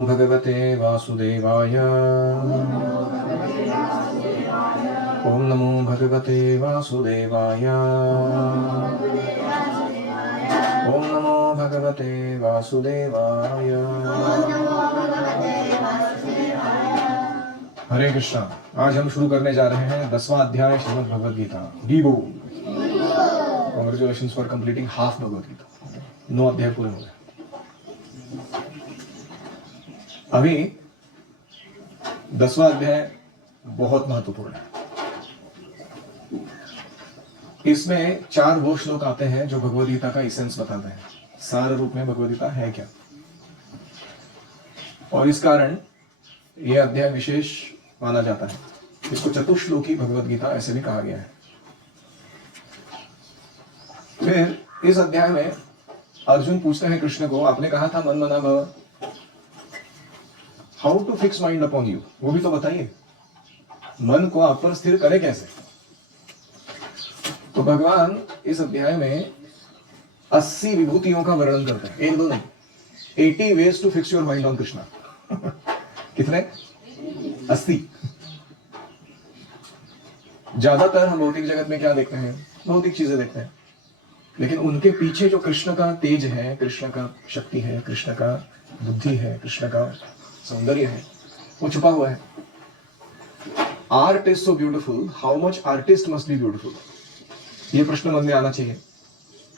भगवते वासुदेवाय। ओम नमो भगवते वासुदेवाय। ओम नमो भगवते वासुदेवाय। हरे कृष्णा। आज हम शुरू करने जा रहे हैं 10वां अध्याय श्रीमद् भगवद गीता। डीबो congratulation for completing half Bhagavad Gita. 9 अध्याय पूरे हो गए। अभी 10वां अध्याय बहुत महत्वपूर्ण है। इसमें 4 वो श्लोक आते हैं जो भगवद गीता का इसेंस बताते हैं, सार रूप में भगवद गीता है क्या। और इस कारण यह अध्याय विशेष माना जाता है। इसको चतुश्लोकी भगवद गीता ऐसे भी कहा गया है। फिर इस अध्याय में अर्जुन पूछते हैं कृष्ण को, आपने कहा था मन मना भव, how to fix mind upon you, वो भी तो बताइए, मन को आप पर स्थिर करे कैसे। तो भगवान इस अध्याय में 80 विभूतियों का वर्णन करते हैं, एक दो नहीं, 80 ways to fix your mind on Krishna. कितने? 80। ज्यादातर हम भौतिक जगत में क्या देखते हैं, भौतिक चीजें देखते हैं, लेकिन उनके पीछे जो कृष्ण का तेज है, कृष्ण का शक्ति है, कृष्ण का बुद्धि है, कृष्ण का सौंदर्य है, वो छुपा हुआ है। Art is so beautiful, how much artist must be beautiful, ये प्रश्न मन में आना चाहिए।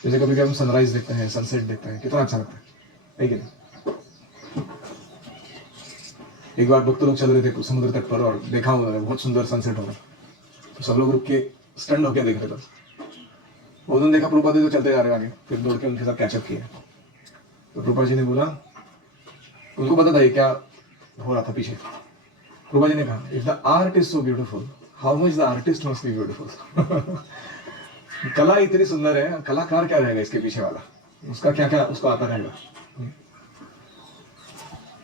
जैसे कभी कभी हम सनराइज देखते हैं, सनसेट देखते हैं, कितना अच्छा लगता है कि नहीं। एक बार भक्त लोग चल रहे थे समुद्र तट पर और देखा उन्होंने बहुत सुंदर सनसेट हो रहा, तो सब लोग रुक के स्टंड होकर देख रहे थे। उन्होंने देखा प्रभुपाद जी तो चलते जा रहे आगे, फिर दौड़ के उनके साथ कैचअप किया। तो प्रभुपाद जी ने बोला, उनको पता था ये क्या हो रहा था पीछे। प्रभुपाद जी ने कहा, if the art is so beautiful, how much the artist must be beautiful. कला इतनी सुंदर है, कलाकार क्या रहेगा इसके पीछे वाला, उसका क्या क्या उसको आता रहेगा।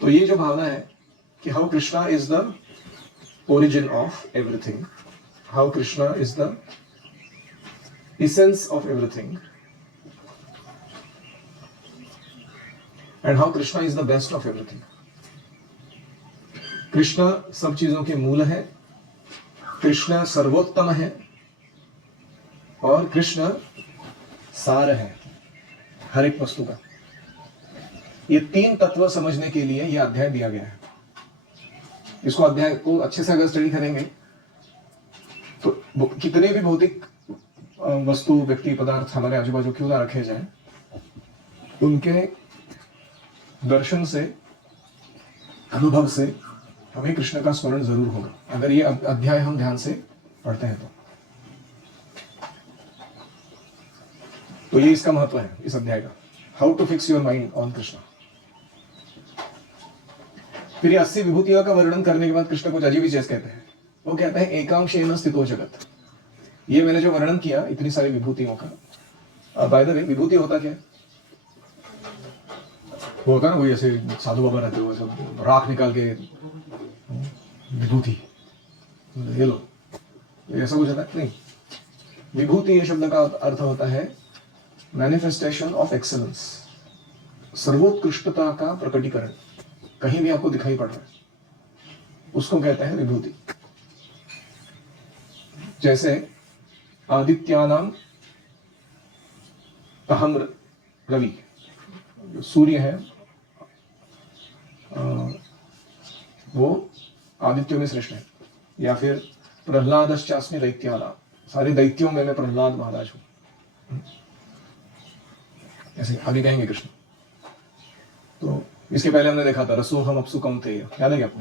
तो ये जो भावना है कि how Krishna is the origin of everything, how Krishna is the essence of everything, and how Krishna is the best of everything. Krishna सब चीजों के मूल है, कृष्ण सर्वोत्तम है, और कृष्ण सार है हर एक वस्तु का। ये 3 तत्व समझने के लिए यह अध्याय दिया गया है। इसको अध्याय को अच्छे से अगर स्टडी करेंगे तो कितने भी भौतिक वस्तु, व्यक्ति, पदार्थ हमारे आजू बाजू क्यों ना रखे जाएं, उनके दर्शन से, अनुभव से हमें कृष्ण का स्मरण जरूर होगा, अगर ये अध्याय हम ध्यान से पढ़ते हैं तो ये इसका महत्व है इस अध्याय का, how to fix your mind on Krishna. फिर ये 80 विभूतियों का वर्णन करने के बाद कृष्ण कुछ अजीब ही चीज कहते हैं। वो कहते हैं एकांशेन स्थितो जगत। ये मैंने जो वर्णन किया इतनी सारी विभूतियों का, बाय द वे विभूति होता क्या है? वो होता है ना, वही ऐसे साधु बाबा रहते हो, सब राख निकाल के विभूति ये लो, ऐसा कुछ होता है नहीं। विभूति ये शब्द का अर्थ होता है मैनिफेस्टेशन ऑफ एक्सेलेंस, सर्वोत्कृष्टता का प्रकटीकरण, कहीं भी आपको दिखाई पड़ रहा है, उसको कहते हैं विभूति। जैसे आदित्यानाम अहम रवि, सूर्य है वो आदित्यों में श्रेष्ठ है, या फिर प्रहलादश्चास्मि दैत्यानाम, सारे दैत्यों में मैं प्रहलाद महाराज हूं, ऐसे आगे कहेंगे कृष्ण। तो इसके पहले हमने देखा था रसोहम अप्सु कौन्तेय, याद है क्या आपको?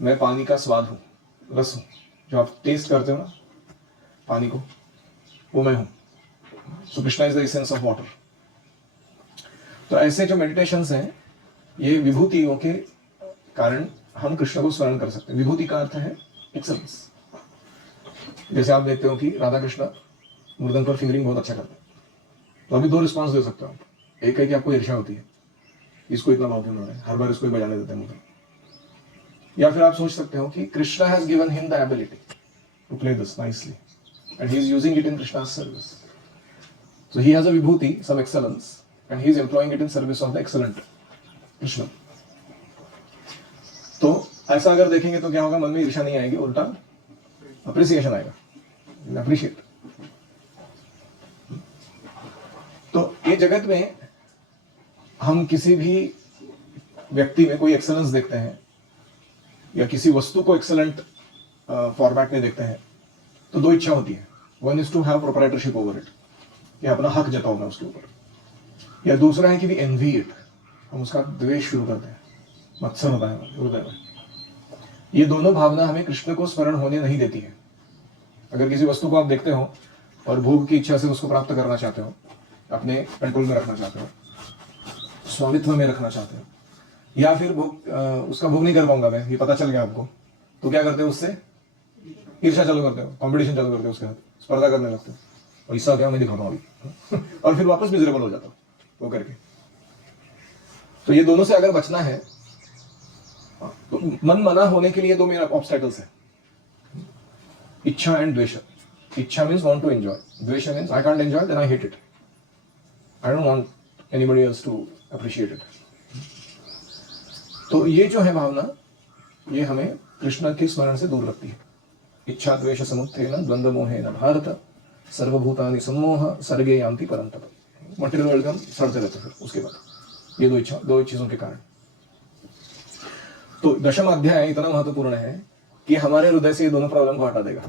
मैं पानी का स्वाद हूं, रस हूं, जो आप टेस्ट करते हो ना पानी को, वो मैं हूं। So Krishna is the essence of water. तो ऐसे जो मेडिटेशंस हैं, ये विभूतियों के कारण हम कृष्ण को स्मरण कर सकते हैं। विभूति का अर्थ है एक्सेलेंस। जैसे आप देखते हो कि राधा कृष्ण मृदंग पर फिंगरिंग बहुत अच्छा करते हैं, तो अभी 2 रिस्पॉन्स दे सकते हो आप। एक है कि आपको ईर्ष्या होती है, इसको इतना भाव क्यों हो रहा है, हर बार इसको ही बजाने देते हैं मृदंग। या फिर आप सोच सकते हो कि Krishna has given him the ability to play this nicely and he is using it in Krishna's service. So he has a vibhuti, some excellence, and he is employing it in service of the excellent Krishna. ऐसा अगर देखेंगे तो क्या होगा, मन में ईर्ष्या नहीं आएगी, उल्टा अप्रिसिएशन आएगा, अप्रिशिएट। तो ये जगत में हम किसी भी व्यक्ति में कोई एक्सेलेंस देखते हैं या किसी वस्तु को एक्सेलेंट फॉर्मेट में देखते हैं तो दो इच्छा होती है। One is to have proprietorship over it, या अपना हक जताओ मैं उसके ऊपर, या दूसरा है कि वी एनवी इट, हम उसका द्वेष शुरू करते हैं, मत्सर होता है हृदय में। ये दोनों भावना हमें कृष्ण को स्मरण होने नहीं देती है। अगर किसी वस्तु को आप देखते हो और भोग की इच्छा से उसको प्राप्त करना चाहते हो, अपने कंट्रोल में रखना चाहते हो, स्वामित्व में रखना चाहते हो, या फिर उसका भोग नहीं कर पाऊंगा मैं, ये पता चल गया आपको, तो क्या करते हो, उससे ईर्ष्या चालू करते हो, कंपटीशन चालू करते हो, उसके साथ स्पर्धा करने लगते हो, और इसका क्या मैं दिखाता हूँ अभी और फिर वापस मिजरेबल हो जाता हूँ वो करके। तो ये दोनों से अगर बचना है तो मन मना होने के लिए दो मेरा ऑब्स्टेकल्स है, इच्छा एंड द्वेष। इच्छा मीन्स वांट टू एंजॉय, द्वेष means I can't enjoy, then I hate it, I don't want anybody else to appreciate it. तो ये जो है भावना, ये हमें कृष्ण के स्मरण से दूर रखती है। इच्छा द्वेष समुत्थेन द्वंद्व मोहेन भारत सर्वभूतानि सम्मोह सर्गे यान्ति परन्तप। मटेरियल वर्ल्ड हम सड़ते रहते हैं उसके बाद, ये दो चीजों के कारण। तो दशम अध्याय इतना महत्वपूर्ण है कि हमारे हृदय से ये दोनों प्रॉब्लम को हटा देगा।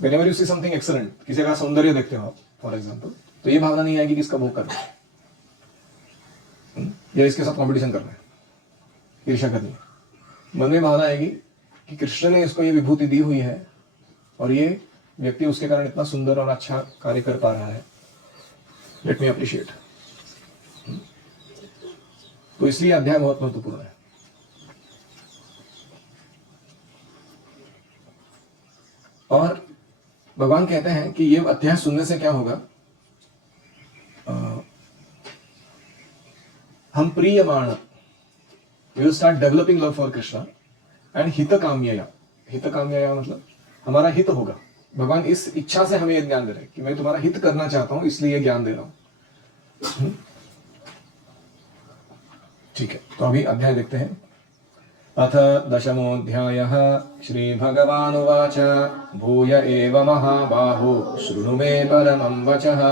Whenever you see something excellent, किसी का सौंदर्य देखते हो आप फॉर एग्जाम्पल, तो ये भावना नहीं आएगी कि इसका भोग करना है या इसके साथ कंपटीशन करना है, ईर्ष्या करनी है। मन में भावना आएगी कि कृष्ण ने इसको ये विभूति दी हुई है और ये व्यक्ति उसके कारण इतना सुंदर और अच्छा कार्य कर पा रहा है, लेट मी अप्रिशिएट। तो इसलिए अध्याय बहुत महत्वपूर्ण है। और भगवान कहते हैं कि ये अध्याय सुनने से क्या होगा, हम प्रियमाण, we will start developing love for Krishna and हितकाम्यया। हितकाम्यया मतलब हमारा हित होगा। भगवान इस इच्छा से हमें यह ज्ञान दे रहे हैं कि मैं तुम्हारा हित करना चाहता हूं, इसलिए यह ज्ञान दे रहा हूं। ठीक है, तो अभी अध्याय देखते हैं। अथ दशमोऽध्यायः श्रीभगवानुवाच भूय एव महाबाहो शृणु मे परमं वचः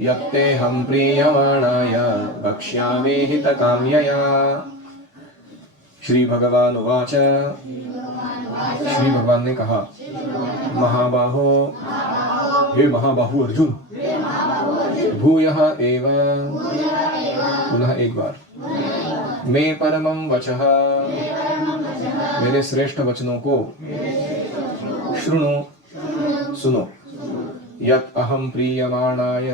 यत्तेऽहं प्रीयमाणाय वक्ष्यामि हितकाम्यया। श्री भगवानुवाच, श्री भगवान ने कहा, महाबाहो, हे महाबाहु अर्जुन, भूयः एव, पुनः एक बार, मे परमं वचः, मेरे श्रेष्ठ वचनों को शृणु, सुनो, यत् अहं प्रीयमाणाय,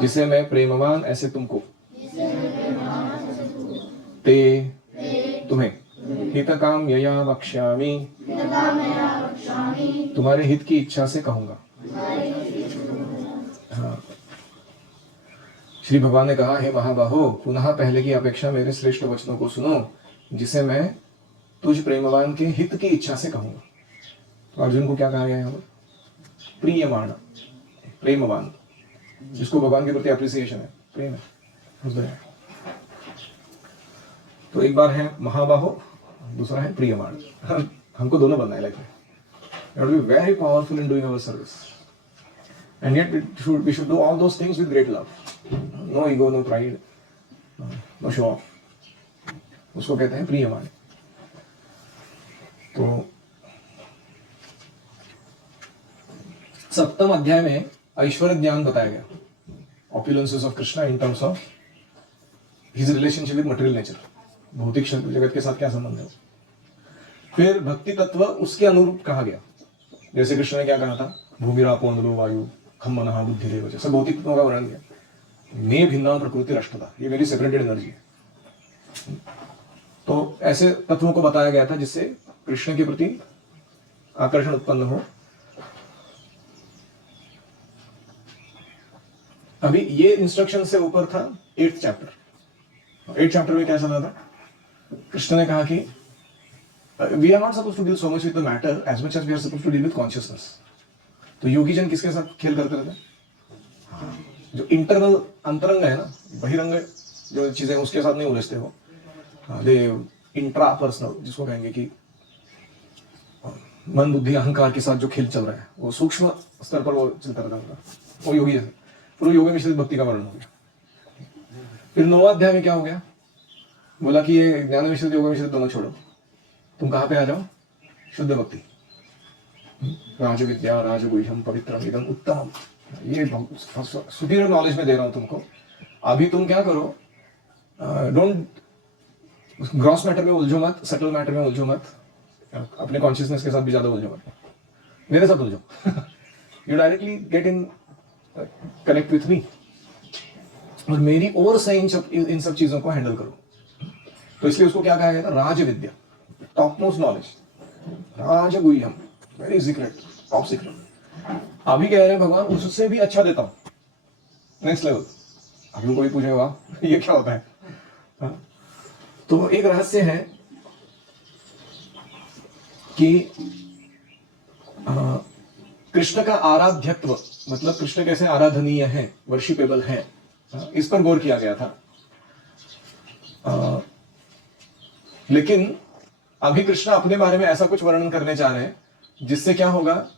जिसे मैं प्रेमवान ऐसे तुमको, ते, तुम्हें, हितकाम्यया वक्ष्यामि, तुम्हारे हित की इच्छा से कहूंगा। हाँ। श्री भगवान ने कहा, हे महाबाहो, पुनः पहले की अपेक्षा मेरे श्रेष्ठ वचनों को सुनो, जिसे मैं तुझ प्रेमवान के हित की इच्छा से कहूंगा। तो अर्जुन को क्या कहा गया यहाँ पर? प्रियमाण, प्रेमवान, जिसको भगवान के प्रति अप्रिसिएशन है, प्रेम है, हृदय है। तो एक बार है महाबाहो, दूसरा है प्रियमाण। हमको दोनों बनना है लाइफ में। You have to be very powerful in doing our service, and yet we should do all those things with great love. No ego, no pride, no show off. उसको कहते हैं प्रियमान। तो सप्तम अध्याय में ऐश्वर्य ज्ञान बताया गया, opulences of Krishna in terms of his relationship with material nature, भौतिक जगत के साथ क्या संबंध है। फिर भक्ति तत्व उसके अनुरूप कहा गया, जैसे कृष्ण ने क्या कहा था, भूमिरापो नलो वायु खम मनः बुद्धि देव, जैसे भौतिक तत्वों का वर्णन किया। मैं भिन्ना प्रकृति रष्टता, ये मेरी सेपरेटेड एनर्जी है। तो ऐसे तत्वों को बताया गया था जिससे कृष्ण के प्रति आकर्षण उत्पन्न हो। अभी ये इंस्ट्रक्शन से ऊपर था 8th चैप्टर। 8th चैप्टर में क्या चल रहा था, कृष्ण ने कहा कि we are not supposed to deal so much with the matter as much as we are supposed to deal with consciousness. तो योगी जन किसके साथ खेल करते रहते हैं? जो इंटरनल अंतरंग है ना, बहिरंग जो चीजें उसके साथ नहीं उलझते हो, दे इंट्रापर्सनल, जिसको कहेंगे कि मन बुद्धि अहंकार के साथ जो खेल चल रहा है वो सूक्ष्म स्तर पर वो चलता रहता है, वो योगी है। फिर योग मिश्रित भक्ति का वर्णन हो गया। फिर 9वां अध्याय में क्या हो गया, बोला कि ये ज्ञान मिश्रित योग मिश्रित दोनों छोड़ो, तुम कहाँ पे आ जाओ, शुद्ध भक्ति। राज विद्या राजगुह्यम पवित्रम इदम उत्तमम, ये सुपीरियर नॉलेज में दे रहा हूं तुमको। अभी तुम क्या करो, डोंट ग्रॉस मैटर में उलझो मत, सटल मैटर में उलझो मत, अपने कॉन्शियसनेस के साथ भी ज्यादा उलझो मत, मेरे साथ उलझो। You directly get in connect with me और मेरी ओर से इन सब चीजों को हैंडल करो। तो इसलिए उसको क्या कहा गया था, राज विद्या, टॉप मोस्ट नॉलेज, राजगुह्यम, वेरी सीक्रेट, टॉप सीक्रेट। अभी कह रहे हैं भगवान उससे भी अच्छा देता हूं, नेक्स्ट लेवल। अभी कोई पूछेगा ये क्या होता है, हाँ? तो एक रहस्य है कि कृष्ण का आराध्यत्व, मतलब कृष्ण कैसे आराधनीय है, वर्शिपेबल है, इस पर गौर किया गया था। लेकिन अभी कृष्ण अपने बारे में ऐसा कुछ वर्णन करने जा रहे हैं जिससे क्या होगा,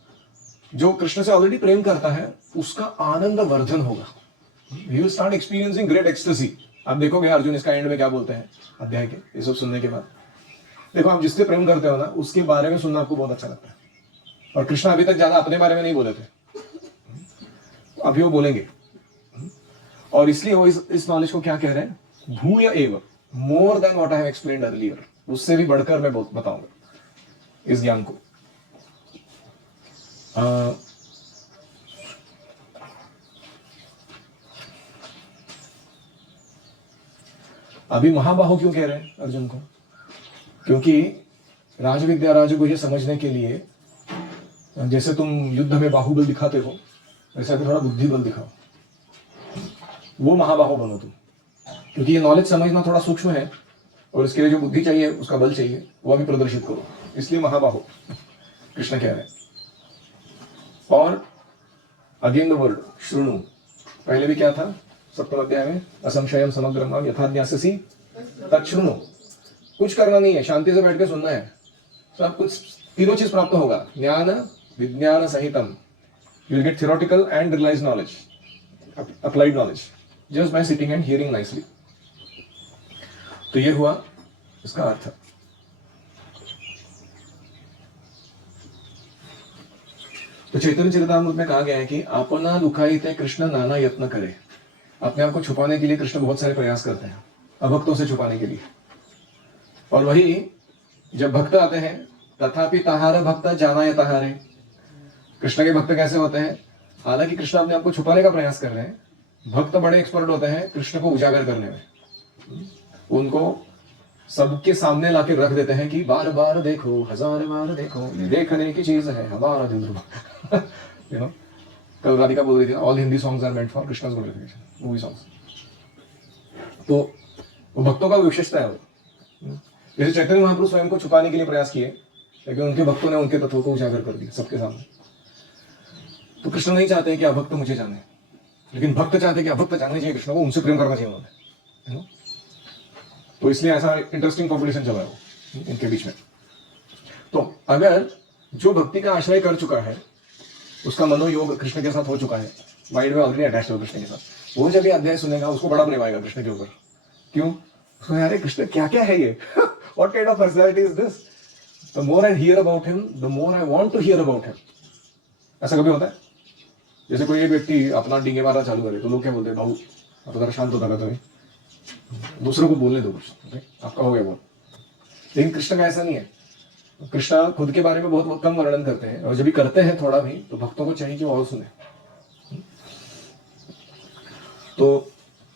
जो कृष्ण से ऑलरेडी प्रेम करता है उसका आनंद वर्धन होगा। He will start experiencing great ecstasy। आप देखोगे अर्जुन इसका एंड में क्या बोलते हैं अध्याय के, ये सब सुनने के बाद देखो, आप जिससे प्रेम करते हो ना उसके बारे में सुनना आपको बहुत अच्छा लगता है। और कृष्ण अभी तक ज्यादा अपने बारे में नहीं बोले थे, अभी वो बोलेंगे। और इसलिए वो इस नॉलेज को क्या कह रहे हैं, भूय एव, more than what I have explained earlier, उससे भी बढ़कर मैं बताऊंगा इस ज्ञान को। अभी महाबाहु क्यों कह रहे हैं अर्जुन को, क्योंकि राजविद्या राजगुह्य समझने के लिए जैसे तुम युद्ध में बाहुबल दिखाते हो वैसे थोड़ा बुद्धि बल दिखाओ, वो महाबाहु बनो तुम। क्योंकि ये नॉलेज समझना थोड़ा सूक्ष्म है और इसके लिए जो बुद्धि चाहिए, उसका बल चाहिए, वो भी प्रदर्शित करो, इसलिए महाबाहु कृष्ण कह रहे हैं। और अगेन द वर्ड श्रृणु, पहले भी क्या था 7वें अध्याय में, असंशयम समग्रम यथा ज्ञास्यसि तच्छृणु। कुछ करना नहीं है, शांति से बैठ के सुनना है, सब कुछ, तीनों चीज प्राप्त होगा, ज्ञान विज्ञान सहितम। You will get theoretical and realised knowledge, applied knowledge, just by sitting and hearing nicely. तो ये हुआ इसका अर्थ। तो चैतन्य चरितामृत में कहा गया है कि अपना लुकाईते कृष्ण नाना यत्न करे। अपने आप को छुपाने के लिए कृष्ण बहुत सारे प्रयास करते हैं, अभक्तों से छुपाने के लिए। और वही जब भक्त आते हैं, तथापि ताहार भक्त जानाय ताहारे। कृष्ण के भक्त कैसे होते हैं, हालांकि कृष्ण अपने आप को छुपाने का प्रयास कर रहे हैं, भक्त बड़े एक्सपर्ट होते हैं कृष्ण को उजागर करने में। उनको सबके सामने लाके रख देते हैं कि बार बार देखो, हजार बार देखो, ये देखने की चीज है हमारा दिल। यू नो, कल राधिका बोल रही थी, all Hindi songs are meant for Krishna's glorification, movie songs. तो वो भक्तों का विशेषता है वो। जैसे चैतन्य महाप्रभु स्वयं को छुपाने के लिए प्रयास किए, लेकिन उनके भक्तों ने उनके तत्वों को उजागर कर दिया सबके सामने। तो कृष्ण नहीं चाहते कि अभक्त मुझे जाने, लेकिन भक्त चाहते कि अभक्त जानने चाहिए कृष्ण को, उनसे प्रेम करना चाहिए उन्होंने। तो इसलिए ऐसा इंटरेस्टिंग कॉम्पिटिशन चला है वो इनके बीच में। तो अगर जो भक्ति का आश्रय कर चुका है, उसका मनोयोग कृष्ण के साथ हो चुका है, माइंड में ऑलरेडी अटैच हो कृष्ण के साथ, वो जब ये अध्याय सुनेगा उसको बड़ा प्रेम आएगा कृष्ण के ऊपर। क्यों, उसको यार कृष्ण क्या क्या है ये, what kind of personality is this. The more I hear about him, the more I want to hear about him. ऐसा कभी होता है, जैसे कोई एक व्यक्ति अपना डींगे मारना चालू करे तो लोग क्या बोलते हैं, बाबू अब जरा शांत होता रहता है, दूसरों को बोलने दो कुछ, आपका हो गया वो। लेकिन कृष्ण का ऐसा नहीं है, कृष्ण खुद के बारे में बहुत कम वर्णन करते हैं, और जब भी करते हैं थोड़ा भी, तो भक्तों को चाहिए कि वो और सुने। तो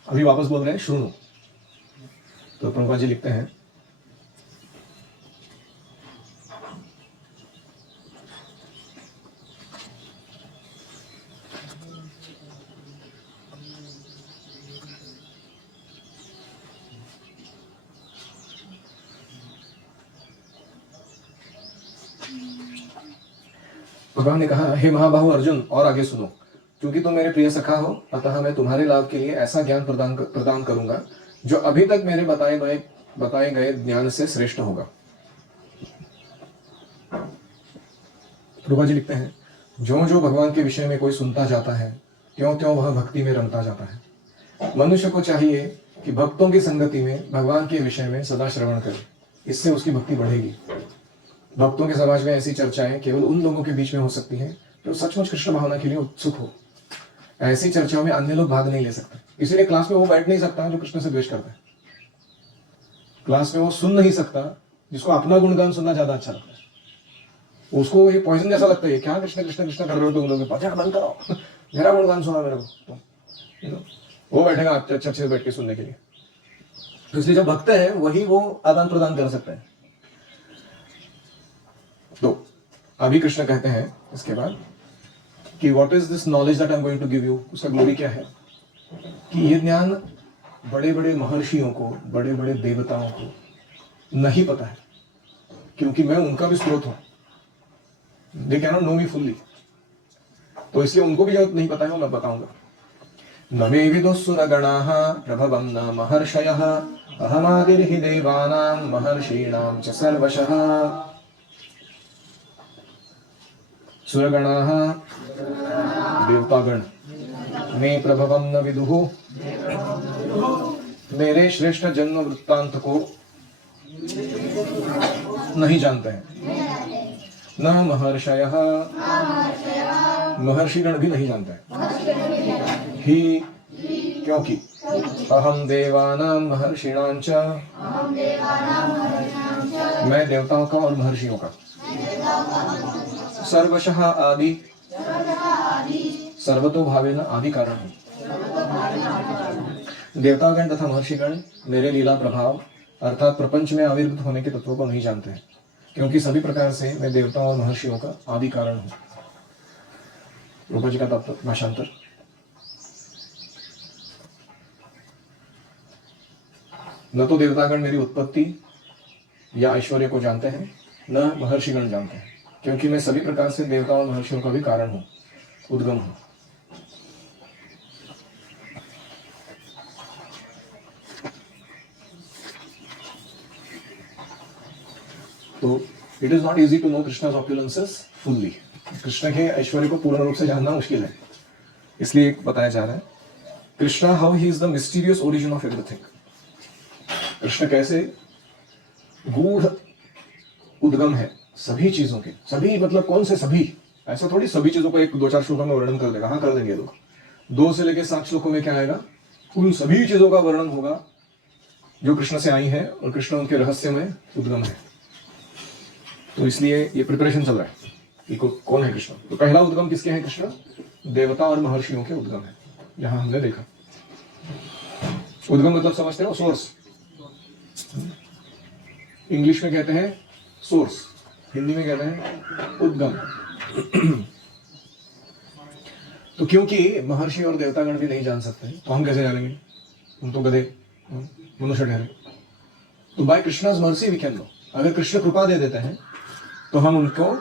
अभी वापस बोल रहे हैं श्रृणु। तो प्रभुपाद जी लिखते हैं, भगवान ने कहा, हे महाबाहु अर्जुन, और आगे सुनो, क्योंकि तुम मेरे प्रिय सखा हो, अतः मैं तुम्हारे लाभ के लिए ऐसा ज्ञान प्रदान करूंगा जो अभी तक मेरे बताए गए बताए गए ज्ञान से श्रेष्ठ होगा। प्रभा जी लिखते हैं, जो जो भगवान के विषय में कोई सुनता जाता है त्यों त्यों वह भक्ति में रमता जाता है। मनुष्य को चाहिए कि भक्तों की संगति में भगवान के विषय में सदा श्रवण करे, इससे उसकी भक्ति बढ़ेगी। भक्तों के समाज में ऐसी चर्चाएं केवल उन लोगों के बीच में हो सकती हैं जो सचमुच कृष्ण भावना के लिए उत्सुक हो। ऐसी चर्चाओं में अन्य लोग भाग नहीं ले सकते, इसीलिए क्लास में वो बैठ नहीं सकता जो कृष्ण से द्वेष करता है। क्लास में वो सुन नहीं सकता जिसको अपना गुणगान सुनना ज्यादा अच्छा लगता है। उसको ये पॉइजन जैसा लगता है, क्या कृष्ण कृष्ण कृष्ण कर रहे हो तुम लोग, बजा बंद करो, मेरा गुणगान सुना मेरे को। तो वो बैठेगा अच्छे से बैठ के सुनने के लिए। तो इसलिए जो भक्त है वही वो आदान प्रदान कर सकते हैं। तो अभी कृष्ण कहते हैं इसके बाद कि what is this knowledge that I am going to give you. उसका ग्लोरी क्या है कि ये ज्ञान बड़े बड़े महर्षियों को, बड़े बड़े देवताओं को नहीं पता है, क्योंकि मैं उनका भी स्रोत हूं। They can not know me fully, तो इसलिए उनको भी जब नहीं पता है मैं बताऊंगा। न मे विदुस्सुरगणाः प्रभवं न महर्षयः अहमादिर्हि देवानां महर्षीणां च सर्वशः। सुरगणाः देवतागण मे प्रभवं न विदुः, मेरे श्रेष्ठ जन्म वृत्तांत को नहीं जानते हैं। न महर्षयः, महर्षिगण भी नहीं जानते हैं। ही, क्योंकि अहम देवानां महर्षिणां च, मैं देवताओं का और महर्षियों का, सर्वशः आदि, सर्वतोभावेन आदि कारण हूं। देवतागण तथा महर्षिगण मेरे लीला प्रभाव अर्थात प्रपंच में आविर्भूत होने के तत्वों को नहीं जानते हैं, क्योंकि सभी प्रकार से मैं देवताओं और महर्षियों का आदि कारण हूं। रूपा जी का भाषांतर। न तो देवतागण मेरी उत्पत्ति या ऐश्वर्य को जानते हैं, न महर्षिगण जानते हैं, क्योंकि मैं सभी प्रकार से देवताओं और महर्षियों का भी कारण हूं, उद्गम हूं। तो it is not easy to know Krishna's opulences fully। कृष्ण के ऐश्वर्य को पूर्ण रूप से जानना मुश्किल है, इसलिए बताया जा रहा है Krishna how he is the mysterious origin of everything. Krishna कैसे गूढ़ उद्गम है सभी चीजों के। सभी मतलब कौन से सभी, ऐसा थोड़ी सभी चीजों को एक दो चार श्लोकों में वर्णन कर देगा। हाँ कर देंगे लोग, 2 से लेकर 7 श्लोकों में क्या आएगा, उन सभी चीजों का वर्णन होगा जो कृष्ण से आई है और कृष्ण उनके रहस्य में उद्गम है। तो इसलिए ये प्रिपरेशन चल रहा है कि कौन है कृष्ण। तो पहला उद्गम किसके हैं, कृष्ण देवता और महर्षियों के उद्गम है। यहां हमने देखा उद्गम मतलब समझते हो, सोर्स। इंग्लिश में कहते हैं सोर्स, हिंदी में कहते हैं उद्गम। तो क्योंकि महर्षि और देवतागण भी नहीं जान सकते तो हम कैसे जानेंगे, हम तो गधे मनुष्य ठहरे। तो by Krishna's mercy we can know. अगर कृष्ण कृपा दे देते हैं तो हम उनको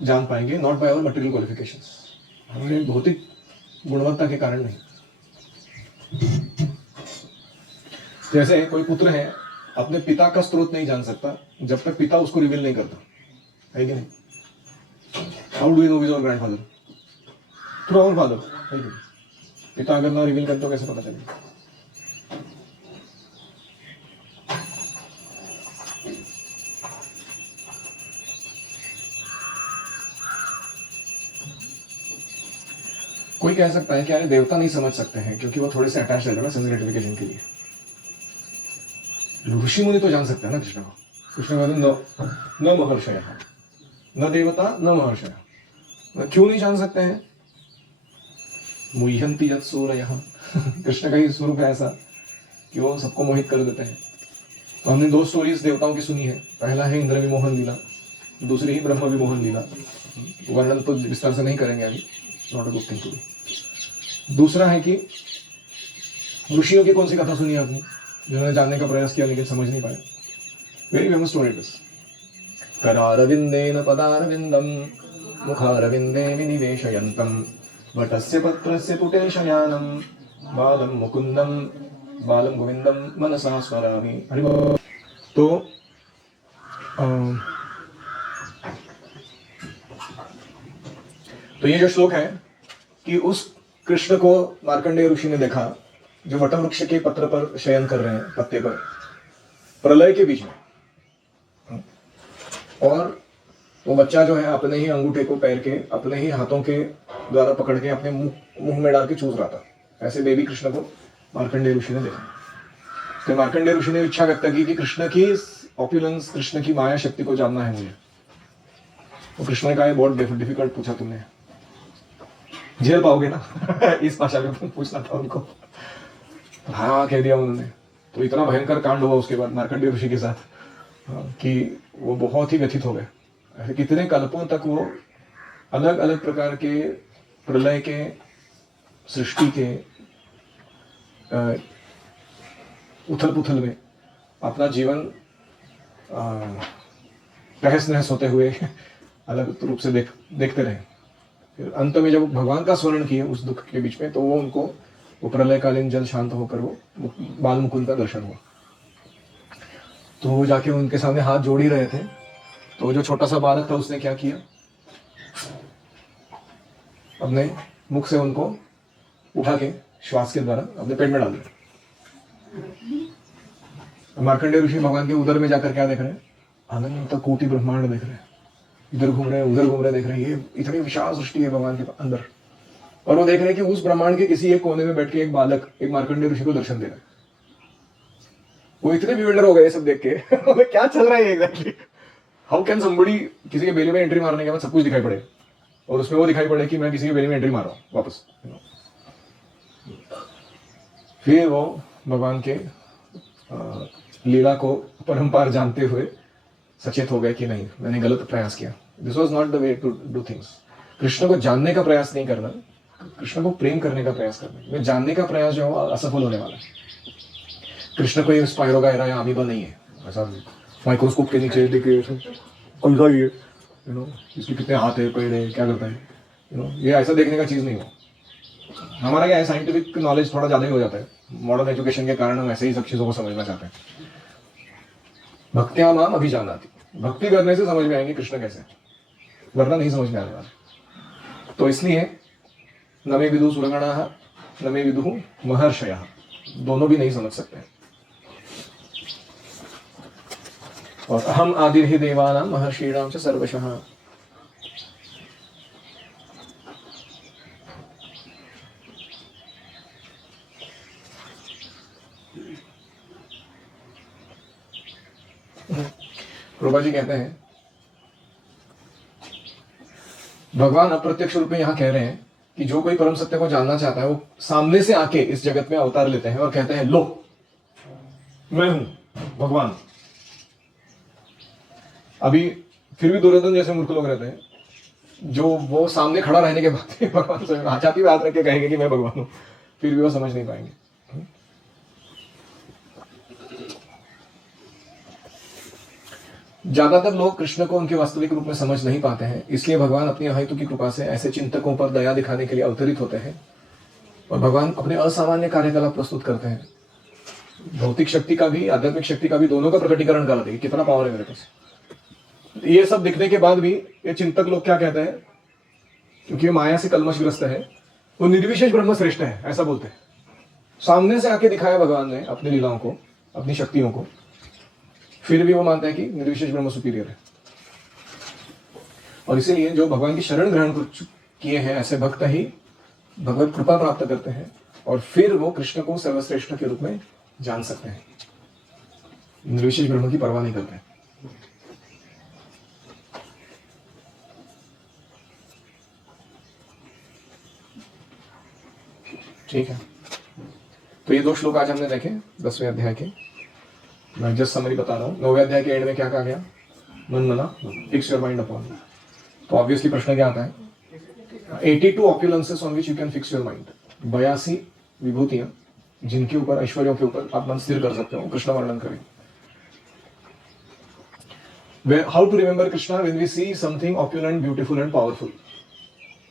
जान पाएंगे, not by our material qualifications, हमारे भौतिक गुणवत्ता के कारण नहीं। जैसे कोई पुत्र है अपने पिता का स्रोत नहीं जान सकता जब तक पिता उसको रिवील नहीं करता, है कि नहीं। How do you know his your grandfather? Through our father, है कि नहीं। पिता अगर ना रिवील करते तो कैसे पता चलेगा। कोई कह सकता है कि अरे देवता नहीं समझ सकते हैं क्योंकि वो थोड़े से अटैच रहते हैं ना सेंस ग्रेटिफिकेशन के लिए। ऋषि मुनि तो जान सकते हैं ना कृष्ण को। कृष्ण कहते न महर्षय, न देवता न महर्षय। क्यों नहीं जान सकते हैं, मुह्यंति यत् सूरयः। कृष्ण का ही स्वरूप है ऐसा कि वो सबको मोहित कर देते हैं। तो हमने 2 स्टोरीज देवताओं की सुनी है। पहला है इंद्र विमोहन लीला, दूसरी ही ब्रह्म विमोहन लीला। वर्णन तो विस्तार से नहीं करेंगे अभी, not a good thing to do. दूसरा है कि ऋषियों की कौन सी कथा सुनी आपने जिन्होंने जानने का प्रयास किया लेकिन समझ नहीं पाए। Very famous story it is. करारविंदेन पदारविंदम मुखारविंदे विनिवेशयन्तम वटस्य पत्रस्य पुटे शयानम बालं मुकुंदम बालम गोविंदम मनसा स्मरामि। हरि बोल। तो ये जो श्लोक है कि उस कृष्ण को मार्कंडेय ऋषि ने देखा जो वटवृक्ष के पत्र पर शयन कर रहे हैं, पत्ते पर, प्रलय के बीच में। और वो बच्चा जो है अपने ही अंगूठे को पैर के, अपने ही हाथों के द्वारा पकड़ के अपने मुंह में डाल के चूस रहा था। ऐसे बेबी कृष्ण को मार्कंडेय ऋषि ने देखा। तो मार्कंडेय ऋषि ने इच्छा व्यक्त की कि कृष्ण की ऑप्युलेंस, कृष्ण की माया शक्ति को जानना है मुझे। तो कृष्ण ने कहा ये बहुत डिफिकल्ट पूछा तुमने, झेल पाओगे ना? इस भाषा में पूछना था उनको। हाँ कह दिया उन्होंने। तो इतना भयंकर कांड हुआ उसके बाद मार्कंडेय ऋषि के साथ कि वो बहुत ही व्यथित हो गए। ऐसे कितने कल्पों तक वो अलग अलग प्रकार के प्रलय के, सृष्टि के उथल पुथल में अपना जीवन तहस नहस होते हुए अलग रूप से देखते रहे। फिर अंत में जब भगवान का स्मरण किए उस दुख के बीच में, तो वो उनको वो प्रलयकालीन जल शांत होकर वो बाल मुकुंद का दर्शन हुआ। तो वो जाके उनके सामने हाथ जोड़ ही रहे थे, तो जो छोटा सा बालक था उसने क्या किया, अपने मुख से उनको उठा के श्वास के द्वारा अपने पेट में डाल दिया। मार्कंडेय ऋषि भगवान के उदर में जाकर क्या देख रहे हैं, अनंत कोटि ब्रह्मांड देख रहे हैं। इधर घूम रहे हैं, उधर घूम रहे, देख रहे हैं, ये इतनी विशाल सृष्टि है भगवान के अंदर। और वो देख रहे हैं कि उस ब्रह्मांड के किसी एक कोने में बैठ के एक बालक, एक मार्कंडेय ऋषि को दर्शन दे रहा है। वो इतने बिल्डर हो गए सब देख के क्या चल रहा है एग्जैक्टली। हाउ कैन समबडी किसी के बेली में एंट्री मारने के बाद सब कुछ दिखाई पड़े, और उसमें वो दिखाई पड़े कि मैं किसी के बेली में एंट्री मार रहा हूँ वापस। फिर वो भगवान के लीला को परंपार जानते हुए सचेत हो गए कि नहीं, मैंने गलत प्रयास किया। This was not the way to do things. Krishna को जानने का प्रयास नहीं करना, कृष्ण को प्रेम करने का प्रयास करना। मैं जानने का प्रयास जो है असफल होने वाला है। कृष्ण को ये स्पायरोगायरा या अमीबा नहीं है, ऐसा माइक्रोस्कोप के नीचे देखे कैसा ही है, इसके कितने हाथ है, पैर है, क्या करता है, ये ऐसा देखने का चीज नहीं हो। हमारा क्या है, साइंटिफिक नॉलेज थोड़ा ज्यादा ही हो जाता है। मॉडर्न एजुकेशन के कारण हम ऐसे ही सब चीजों को समझना चाहते हैं। भक्त्या माम अभिजानाति, भक्ति करने से समझ में आएंगे कृष्ण कैसे, वरना नहीं समझ में आने वाला। तो इसलिए न मे विदु सुरगणाः न मे विदु महर्षयः, दोनों भी नहीं समझ सकते। और अहम आदिर्हि देवानां महर्षीणां च सर्वशः। प्रभा जी कहते हैं भगवान अप्रत्यक्ष रूप में यहां कह रहे हैं कि जो कोई परम सत्य को जानना चाहता है वो सामने से आके इस जगत में अवतार लेते हैं और कहते हैं लो मैं हूं भगवान। अभी फिर भी दुर्योधन जैसे मूर्ख लोग रहते हैं जो वो सामने खड़ा रहने के बाद भगवान से छाती पे हाथ रख के कहेंगे कि मैं भगवान हूं, फिर भी वो समझ नहीं पाएंगे। ज्यादातर लोग कृष्ण को उनके वास्तविक रूप में समझ नहीं पाते हैं, इसलिए भगवान अपनी अहेतु की कृपा से ऐसे चिंतकों पर दया दिखाने के लिए अवतरित होते हैं और भगवान अपने असामान्य कार्यकलाप प्रस्तुत करते हैं। भौतिक शक्ति का भी, आध्यात्मिक शक्ति का भी, दोनों का प्रकटीकरण कराते हैं, कितना पावर है मेरे पास। ये सब दिखने के बाद भी ये चिंतक लोग क्या कहते हैं, क्योंकि ये माया से कलमशग्रस्त है, वो निर्विशेष ब्रह्म श्रेष्ठ है ऐसा बोलते हैं। सामने से आके दिखाया भगवान ने अपनी लीलाओं को, अपनी शक्तियों को, फिर भी वो मानता है कि निर्विशेष ब्रह्म सुपीरियर है। और इसीलिए जो भगवान की शरण ग्रहण किए हैं ऐसे भक्त ही भगवत कृपा प्राप्त करते हैं और फिर वो कृष्ण को सर्वश्रेष्ठ के रूप में जान सकते हैं, निर्विशेष ब्रह्म की परवाह नहीं करते। ठीक है, तो ये 2 श्लोक आज हमने देखे 10वें अध्याय के। मैं जस्ट समरी बता रहा हूँ। 9वें अध्याय के एंड में क्या कहा गया, मन मना फिक्स योर माइंड अपॉन। तो ऑब्वियसली प्रश्न क्या आता है, 82 opulences on which you can fix your mind, 82 विभूतियां जिनके ऊपर, ऐश्वर्यों के ऊपर आप मन स्थिर कर सकते हो। कृष्ण वर्णन करें how to remember Krishna when we see something opulent, beautiful and powerful.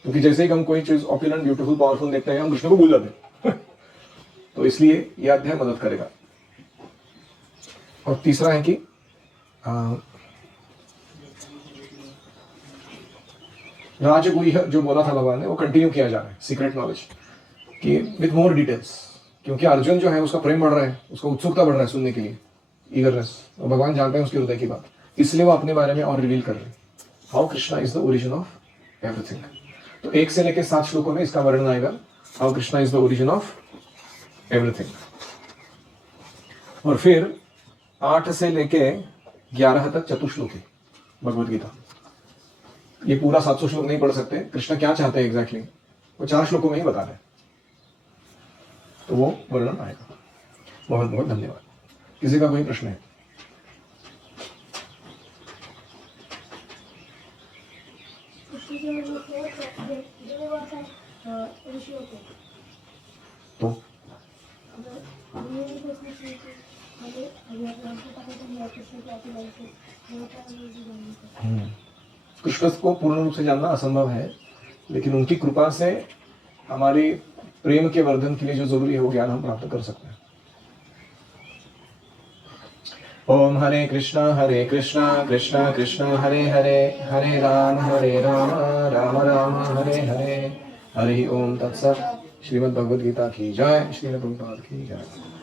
क्योंकि जैसे ही हम कोई चीज ऑप्युलेंट, ब्यूटीफुल, पावरफुल देखते हैं हम कृष्ण को भूल जाते हैं तो इसलिए यह अध्याय मदद करेगा। और तीसरा है कि राजगुह्य जो बोला था भगवान ने वो कंटिन्यू किया जा रहा है, सीक्रेट नॉलेज कि विथ मोर डिटेल्स, क्योंकि अर्जुन जो है उसका प्रेम बढ़ रहा है, उसका उत्सुकता बढ़ रहा है सुनने के लिए, ईगरनेस, और भगवान जानते हैं उसके हृदय की बात, इसलिए वो अपने बारे में और रिवील कर रहे हैं। How Krishna is the origin of everything. तो 1 से लेकर 7 श्लोकों में इसका वर्णन आएगा, how Krishna is the origin of everything. और फिर 8 से लेके 11 तक चतुश्लोक है भगवद गीता। ये पूरा 700 श्लोक नहीं पढ़ सकते, कृष्ण क्या चाहते हैं एग्जैक्टली वो 4 श्लोकों में ही बता रहे हैं, तो वो वर्णन आएगा। बहुत बहुत धन्यवाद। किसी का कोई प्रश्न है? तो कृष्ण को पूर्ण रूप से जानना असंभव है, लेकिन उनकी कृपा से हमारी प्रेम के वर्धन के लिए जो जरूरी है वो ज्ञान हम प्राप्त कर सकते हैं। ओम हरे कृष्णा कृष्णा कृष्णा हरे हरे, हरे राम राम राम हरे हरे, हरि ओम तत्सत। श्रीमद् भगवद गीता की जय, श्रील प्रभुपाद की जय।